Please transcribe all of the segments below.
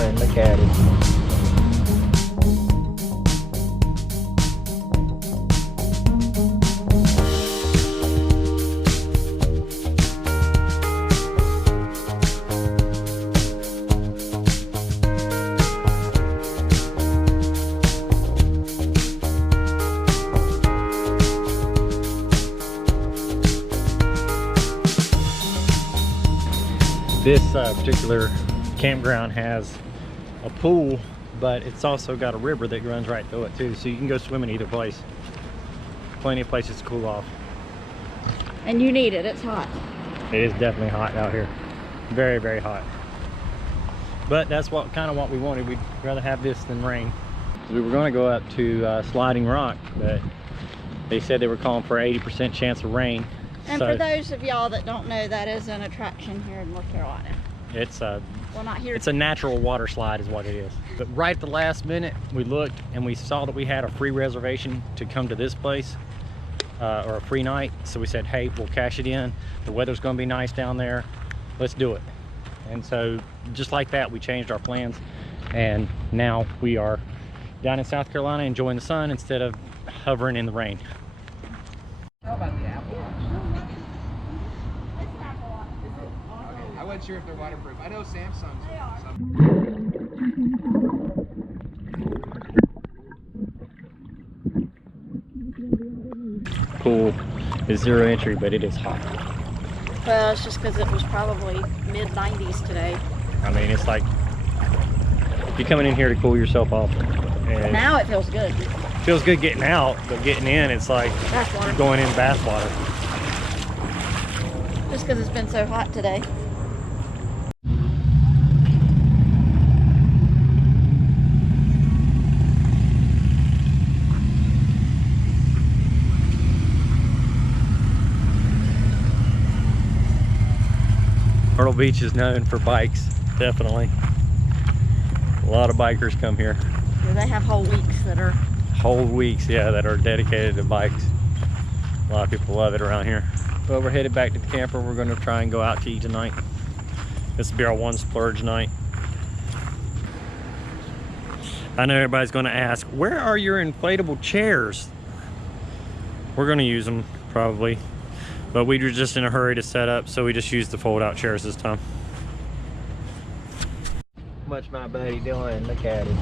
doing? Look at it. This particular campground has a pool, but it's also got a river that runs right through it too, so you can go swim in either place. Plenty of places to cool off. And you need it, it's hot. It is definitely hot out here. Very, very hot. But that's kind of what we wanted. We'd rather have this than rain. We were going to go up to Sliding Rock, but they said they were calling for 80% chance of rain. And for those of y'all that don't know, that is an attraction here in North Carolina. It's a well, not here. It's a natural water slide is what it is. But right at the last minute, we looked and we saw that we had a free reservation to come to this place, or a free night. So we said, hey, we'll cash it in. The weather's going to be nice down there. Let's do it. And so just like that, we changed our plans. And now we are down in South Carolina enjoying the sun instead of hovering in the rain. How about the apple? I wasn't sure if they're waterproof. I know Samsung's. They are. Pool is 0 entry, but it is hot. Well, it's just because it was probably mid-90s today. I mean, it's like if you're coming in here to cool yourself off. And now it feels good. It feels good getting out, but getting in, it's like you're going in bath water. Just because it's been so hot today. Myrtle Beach is known for bikes, definitely. A lot of bikers come here. Yeah, they have whole weeks that are... Whole weeks, yeah, that are dedicated to bikes. A lot of people love it around here. Well, we're headed back to the camper. We're going to try and go out to eat tonight. This will be our one splurge night. I know everybody's going to ask, where are your inflatable chairs? We're going to use them, probably. But we were just in a hurry to set up, so we just used the fold-out chairs this time. What's my buddy doing? Look at it.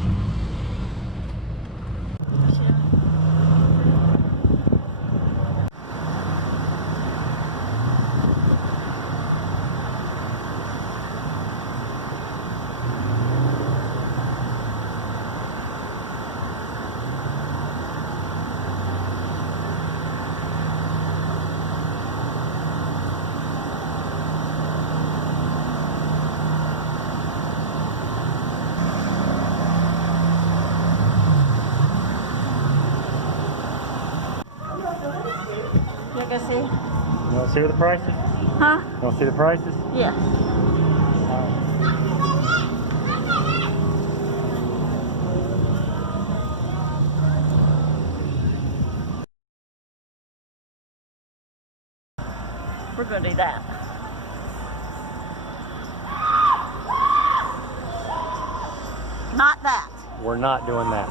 Go see? You want to see the prices? Huh? You want to see the prices? Yeah. We're going to do that. Not that. We're not doing that.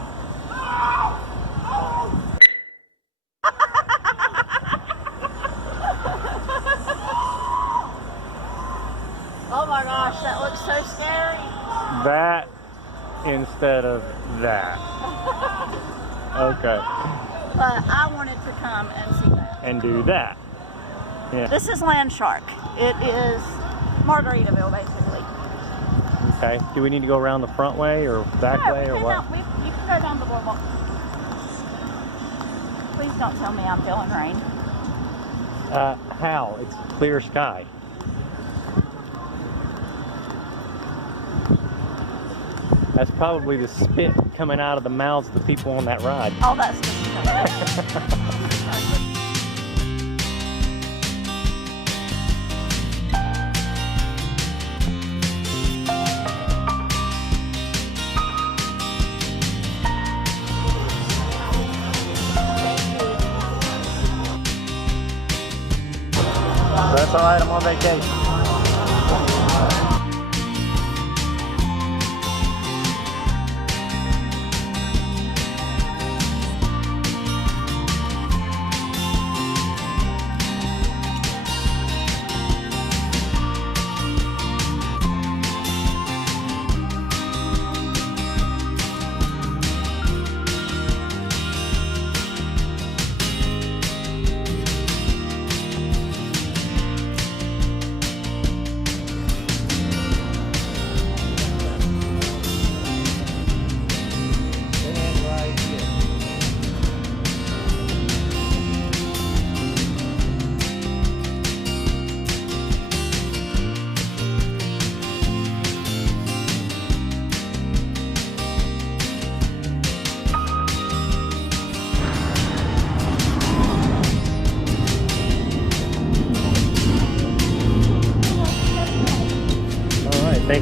Oh my gosh, that looks so scary. That instead of that. Okay. But I wanted to come and see that. And do that. Yeah. This is Land Shark. It is Margaritaville, basically. Okay. Do we need to go around the front way or back way or what? No, you can go down the boardwalk. Please don't tell me I'm feeling rain. How? It's clear sky. That's probably the spit coming out of the mouths of the people on that ride. Oh, that's disgusting. That's all right, I'm on vacation.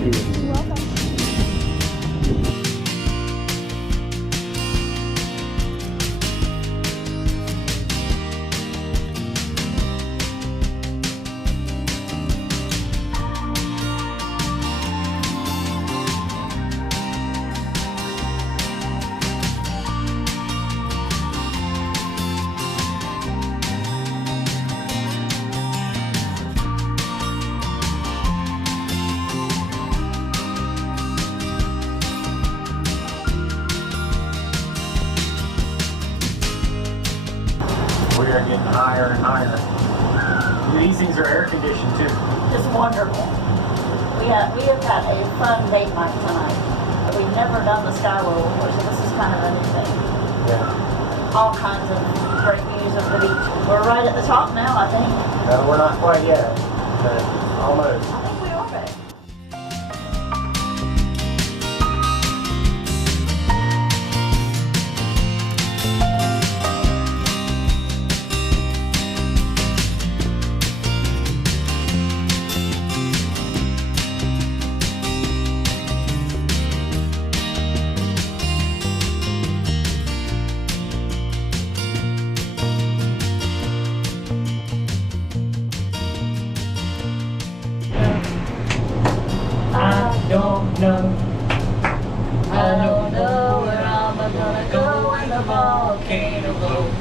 you. You're welcome. We are getting higher and higher. These things are air conditioned too. Just wonderful. We have had a fun date night tonight. We've never done the Skyway before, so this is kind of a new thing. Yeah. All kinds of great views of the beach. We're right at the top now, I think. No, we're not quite yet, but almost. I think we are ready. Don't know. I don't know where I'm gonna go when the volcano blows.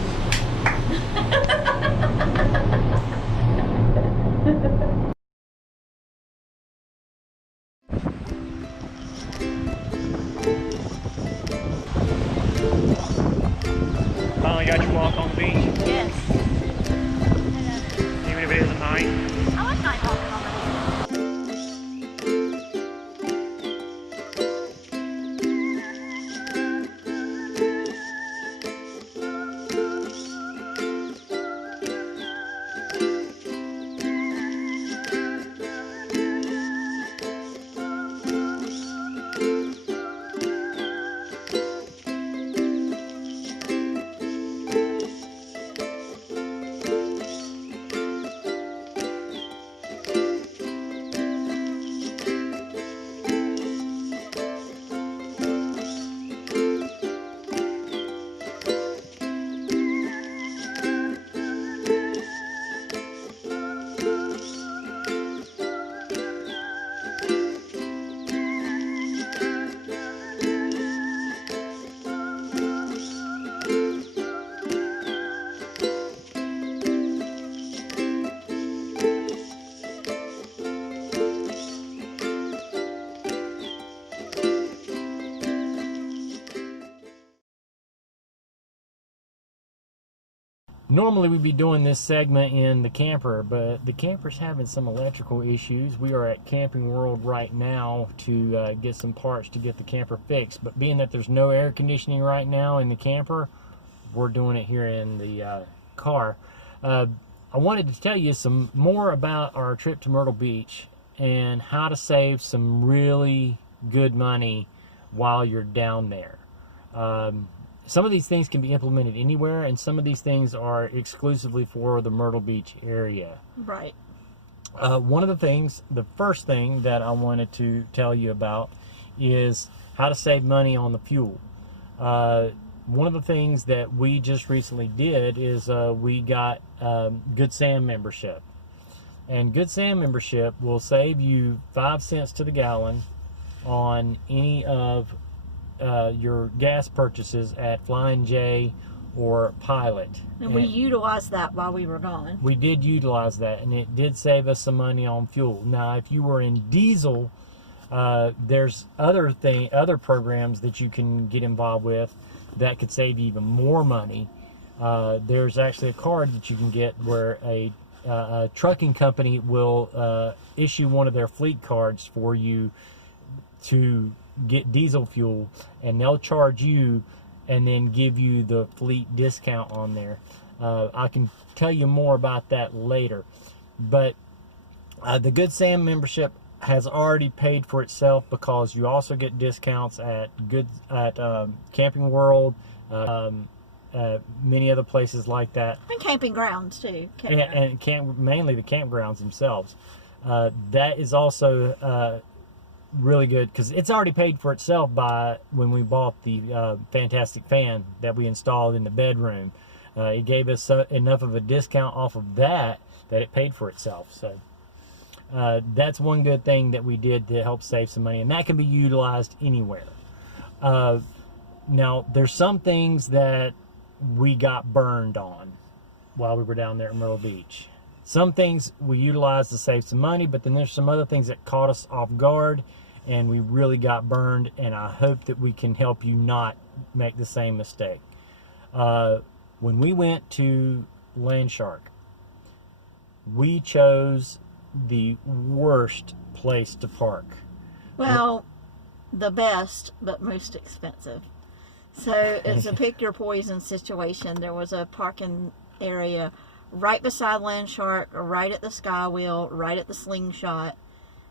Finally got your walk on the beach, Yes. even if it is at night. I like night walking on the beach. Normally we'd be doing this segment in the camper, but the camper's having some electrical issues. We are at Camping World right now to get some parts to get the camper fixed. But being that there's no air conditioning right now in the camper, we're doing it here in the car. I wanted to tell you some more about our trip to Myrtle Beach and how to save some really good money while you're down there. Some of these things can be implemented anywhere, and some of these things are exclusively for the Myrtle Beach area. Right. One of the things, the first thing that I wanted to tell you about is how to save money on the fuel. One of the things that we just recently did is we got Good Sam membership. And Good Sam membership will save you 5 cents to the gallon on any of your gas purchases at Flying J or Pilot. And we utilized that while we were gone. We did utilize that, and it did save us some money on fuel. Now, if you were in diesel, there's other programs that you can get involved with that could save you even more money. There's actually a card that you can get where a trucking company will issue one of their fleet cards for you to get diesel fuel, and they'll charge you and then give you the fleet discount on there. I can tell you more about that later, but the Good Sam membership has already paid for itself because you also get discounts at Camping World, many other places like that, And camping grounds too. and mainly the campgrounds themselves. That is also really good because it's already paid for itself by when we bought the fantastic fan that we installed in the bedroom. It gave us enough of a discount off of that it paid for itself. So that's one good thing that we did to help save some money, and that can be utilized anywhere. Now, there's some things that we got burned on while we were down there at Myrtle Beach. Some things we utilized to save some money, but then there's some other things that caught us off guard and we really got burned, and I hope that we can help you not make the same mistake. When we went to Landshark, we chose the worst place to park. Well, the best, but most expensive. So it's a pick your poison situation. There was a parking area right beside Landshark, right at the Skywheel, right at the Slingshot.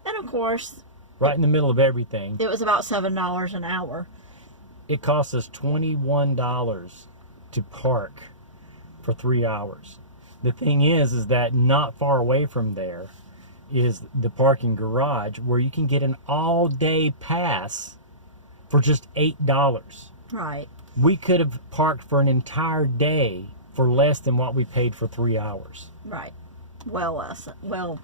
And of course, right in the middle of everything. It was about $7 an hour. It cost us $21 to park for 3 hours. The thing is that not far away from there is the parking garage where you can get an all-day pass for just $8. Right. We could have parked for an entire day for less than what we paid for 3 hours. Right. Well less. Well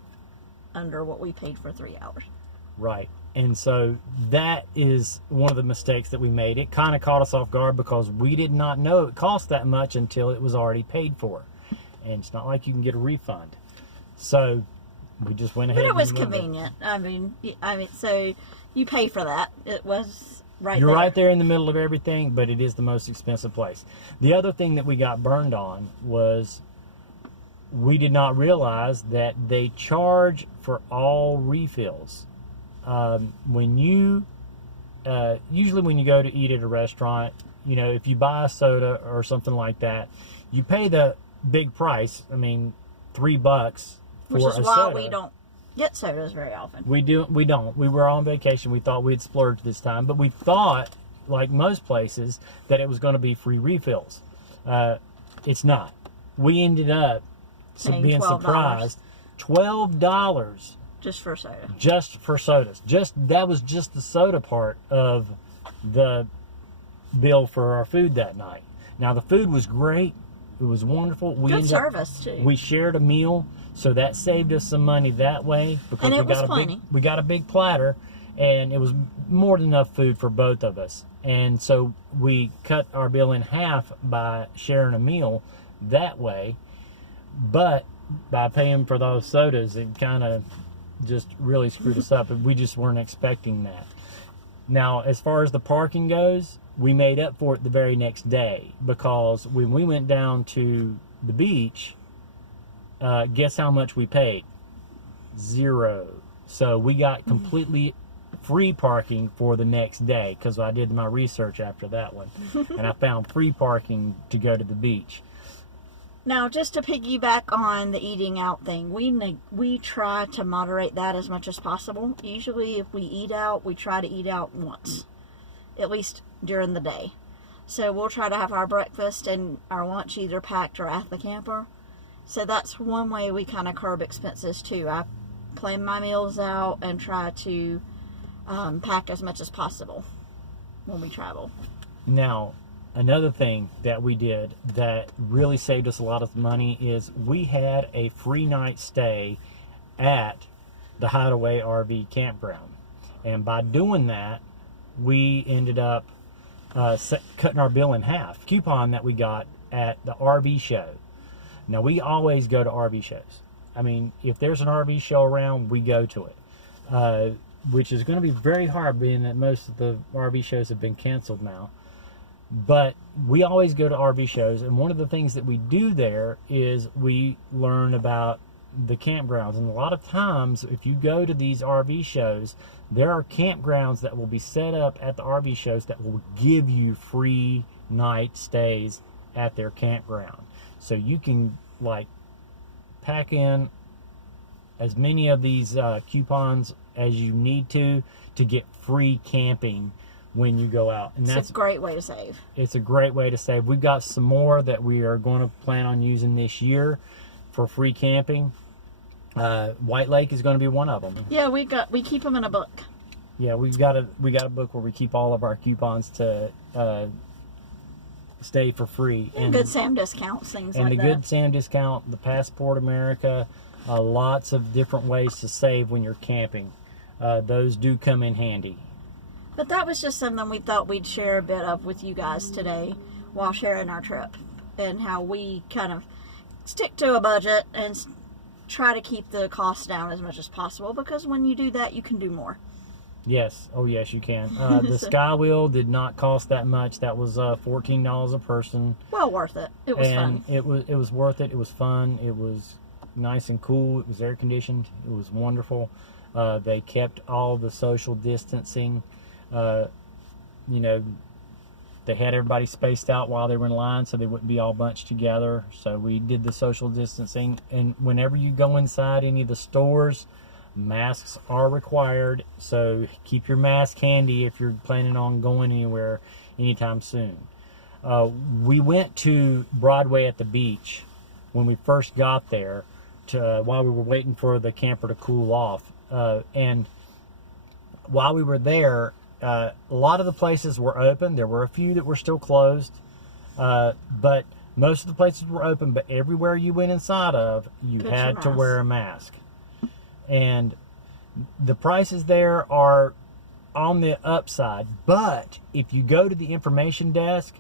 under what we paid for 3 hours. Right. And so that is one of the mistakes that we made. It kind of caught us off guard because we did not know it cost that much until it was already paid for. And it's not like you can get a refund. So we just went ahead. But it was and convenient. I mean, so you pay for that. It was right You're there. right there in the middle of everything, but it is the most expensive place. The other thing that we got burned on was we did not realize that they charge for all refills. When you usually when you go to eat at a restaurant, you know, if you buy a soda or something like that, you pay the big price. I mean, $3 for a soda. Which is why we don't get sodas very often. We don't. We were on vacation. We thought we'd splurge this time, but we thought, like most places, that it was going to be free refills. It's not. We ended up being $12. surprised. $12 just for soda. Just for sodas. That was just the soda part of the bill for our food that night. Now the food was great. It was wonderful. Good service too. We shared a meal, so that saved us some money that way because we got a big platter, and it was more than enough food for both of us. And so we cut our bill in half by sharing a meal that way. But by paying for those sodas, it kind of just really screwed us up, and we just weren't expecting that. Now, as far as the parking goes, we made up for it the very next day, because when we went down to the beach, guess how much we paid? $0. So we got completely free parking for the next day, because I did my research after that one, and I found free parking to go to the beach. Now, just to piggyback on the eating out thing, we try to moderate that as much as possible. Usually, if we eat out, we try to eat out once, at least during the day. So we'll try to have our breakfast and our lunch either packed or at the camper. So that's one way we kind of curb expenses too. I plan my meals out and try to pack as much as possible when we travel. Now, another thing that we did that really saved us a lot of money is we had a free night stay at the Hideaway RV campground. And by doing that, we ended up cutting our bill in half. Coupon that we got at the RV show. Now, we always go to RV shows. I mean, if there's an RV show around, we go to it. Which is going to be very hard, being that most of the RV shows have been canceled now. But we always go to RV shows, and one of the things that we do there is we learn about the campgrounds. And a lot of times, if you go to these RV shows, there are campgrounds that will be set up at the RV shows that will give you free night stays at their campground. So you can, like, pack in as many of these coupons as you need to get free camping when you go out. And that's a great way to save. It's a great way to save. We've got some more that we are going to plan on using this year for free camping. White Lake is going to be one of them. Yeah, we keep them in a book. Yeah, we got a book where we keep all of our coupons to stay for free. And Good Sam discounts, things like that. And the Good Sam discount, the Passport America, lots of different ways to save when you're camping. Those do come in handy. But that was just something we thought we'd share a bit of with you guys today while sharing our trip, and how we kind of stick to a budget and try to keep the costs down as much as possible, because when you do that, you can do more. Yes. Oh, yes, you can. The Sky Wheel did not cost that much. That was $14 a person. Well worth it. It was fun. It was worth it. It was fun. It was nice and cool. It was air conditioned. It was wonderful. They kept all the social distancing. You know, they had everybody spaced out while they were in line so they wouldn't be all bunched together. So we did the social distancing. And whenever you go inside any of the stores, masks are required. So keep your mask handy if you're planning on going anywhere anytime soon. We went to Broadway at the beach when we first got there while we were waiting for the camper to cool off. And while we were there, a lot of the places were open. There were a few that were still closed, but most of the places were open. But everywhere you went inside of, you had to wear a mask. And the prices there are on the upside. But if you go to the information desk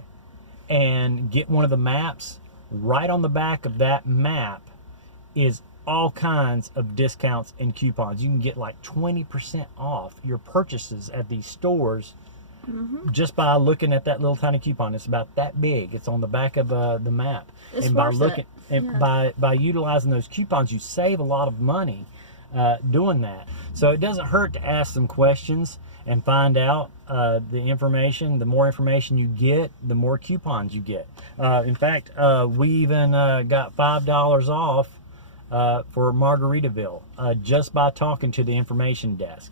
and get one of the maps, right on the back of that map is all kinds of discounts and coupons. You can get like 20% off your purchases at these stores just by looking at that little tiny coupon. It's about that big. It's on the back of the map. It's and by worth looking it. and by utilizing those coupons, you save a lot of money doing that. So it doesn't hurt to ask some questions and find out the information. The more information you get, the more coupons you get. In fact, we even got $5 off for Margaritaville just by talking to the information desk.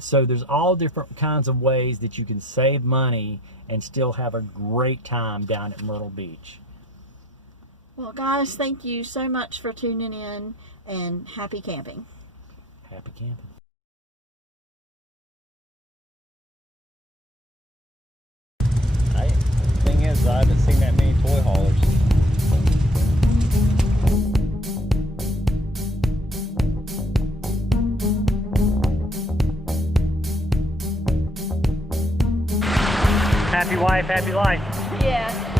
So there's all different kinds of ways that you can save money and still have a great time down at Myrtle Beach. Well, guys, thank you so much for tuning in, and happy camping. Happy camping. The thing is, I haven't seen that many toy haulers. Happy wife, happy life. Yeah.